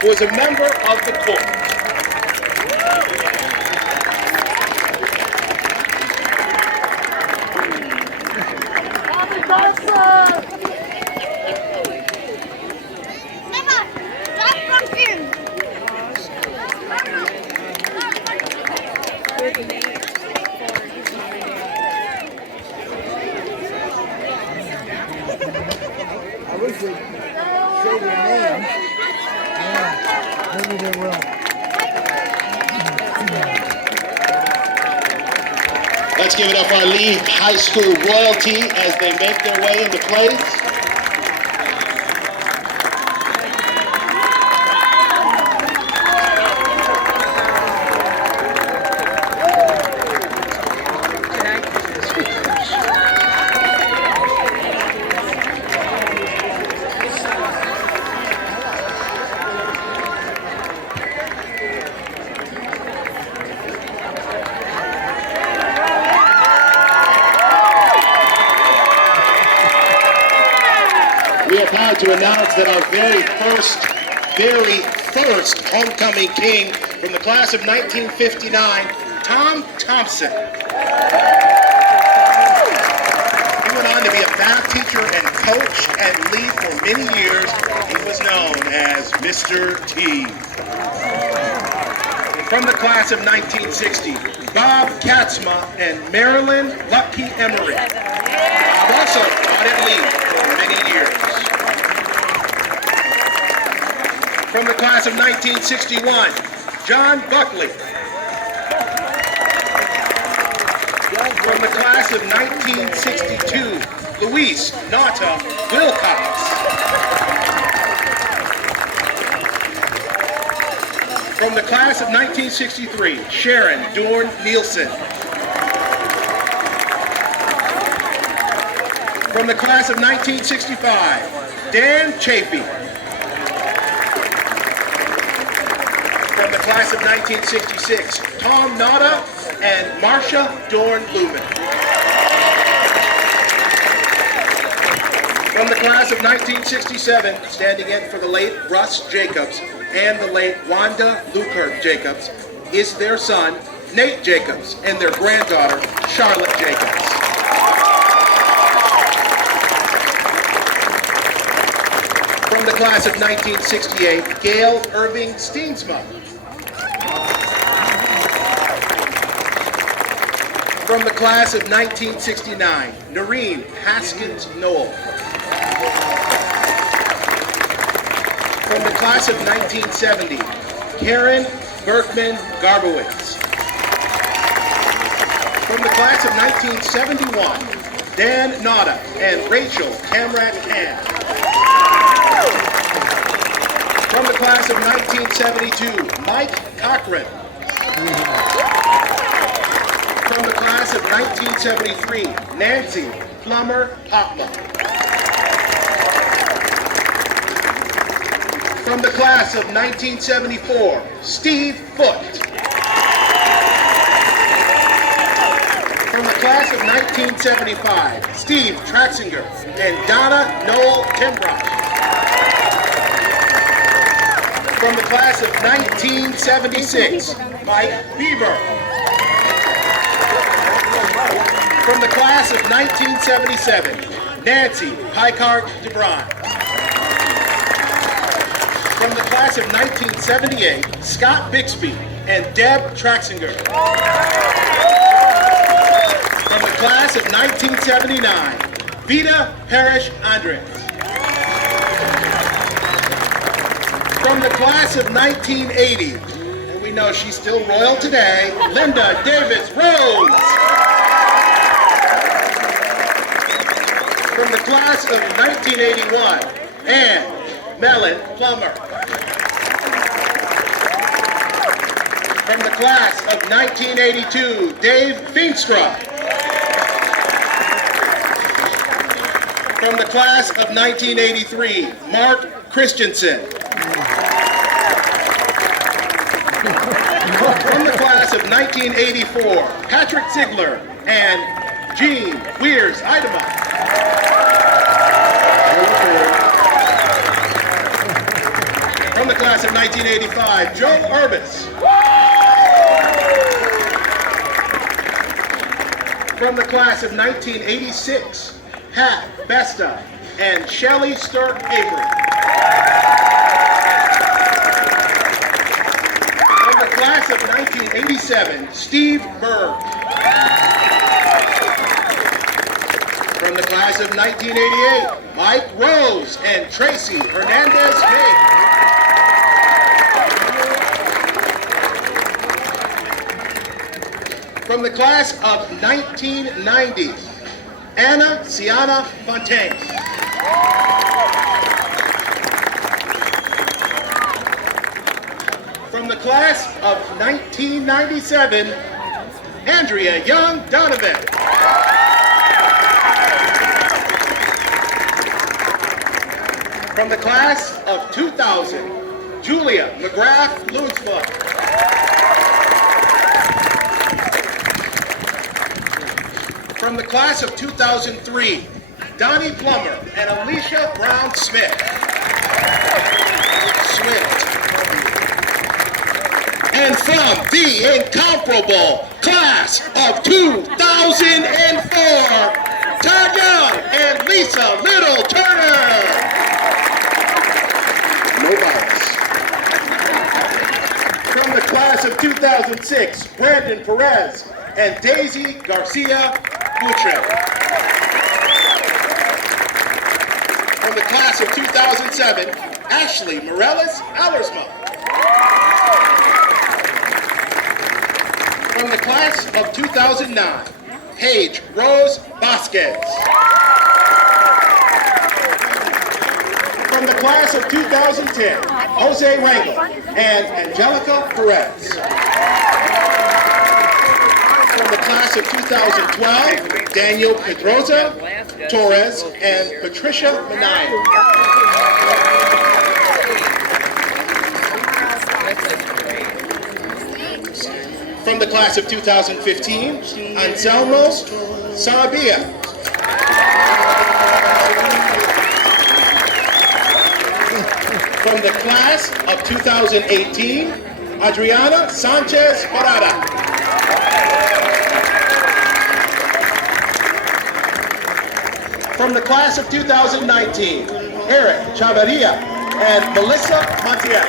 who is a member of the court. I wish we'd say their names. Yeah, maybe they will. Let's give it up for our Lee High School royalty as they make their way into place. We are proud to announce that our very first homecoming king from the class of 1959, Tom Thompson. He went on to be a math teacher and coach at Lee for many years. He was known as Mr. T. From the class of 1960, Bob Katzma and Marilyn Lucky Emery. Bob also taught at Lee for many years. From the class of 1961, John Buckley. From the class of 1962, Luis Nata Wilcox. From the class of 1963, Sharon Dorn Nielsen. From the class of 1965, Dan Chafee. From the class of 1966, Tom Nada and Marcia Dorn Lumen. From the class of 1967, standing in for the late Russ Jacobs and the late Wanda Lukert Jacobs, is their son, Nate Jacobs, and their granddaughter, Charlotte Jacobs. From the class of 1968, Gail Irving Steensma. From the class of 1969, Noreen Haskins Knoll. From the class of 1970, Karen Berkman Garbowitz. From the class of 1971, Dan Nada and Rachel Camrat Can. From the class of 1972, Mike Cochran. From the class of 1973, Nancy Plummer Popma. From the class of 1974, Steve Foote. From the class of 1975, Steve Traxinger and Donna Noel Timbrock. From the class of 1976, Mike Beaver. From the class of 1977, Nancy Picard DeBron. From the class of 1978, Scott Bixby and Deb Traxinger. From the class of 1979, Vita Parrish Andres. From the class of 1980, and we know she's still royal today, Linda Davis Rose. From the class of 1981, Ann Mellon Plummer. From the class of 1982, Dave Feenstra. From the class of 1983, Mark Christensen. From the class of 1984, Patrick Ziegler and Gene Weers Idema. From From the class of 1985, Joe Urbis. From the class of 1986, Pat Besta and Shelley Sturk Avery. From the class of 1987, Steve Berg. From the class of 1988, Mike Rose and Tracy Hernandez May. From the class of 1990, Anna Siana Fontaine. From the class of 1997, Andrea Young Donovan. From the class of 2000, Julia McGrath Lunsford. From the class of 2003, Donnie Plummer and Alicia Brown Smith. And from the incomparable class of 2004, Todd Young and Lisa Little Turner. No bias. From the class of 2006, Brandon Perez and Daisy Garcia Utrecht. From the class of 2007, Ashley Morales Allersma. From the class of 2009, Paige Rose Vasquez. From the class of 2010, Jose Rangel and Angelica Perez. From the class of 2012, Daniel Pedroza Torres and Patricia Minaya. From the class of 2015, Anselmo Sarabia. From the class of 2018, Adriana Sanchez Parada. From the class of 2019, Eric Chavarria and Melissa Montiel.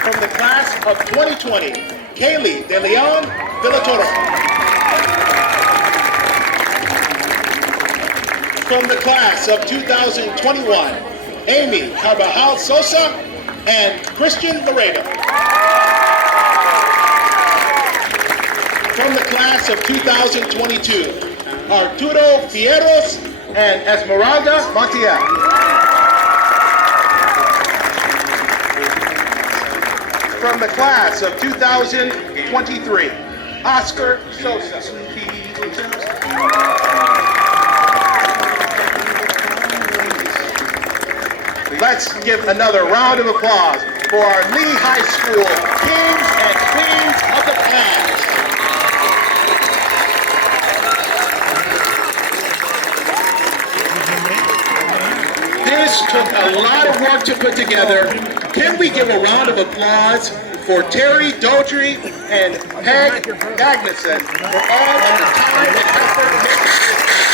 From the class of 2020, Kaylee De Leon Villatoro. From the class of 2021, Amy Carvajal Sosa and Christian Laredo. From the class of 2022, Arturo Fierros and Esmeralda Montiel. From the class of 2023, Oscar Sosa. Let's give another round of applause for our Lee High School kings and queens of the past. This took a lot of work to put together. Can we give a round of applause for Terry Dodry and Peg Magnuson for all of the time and effort?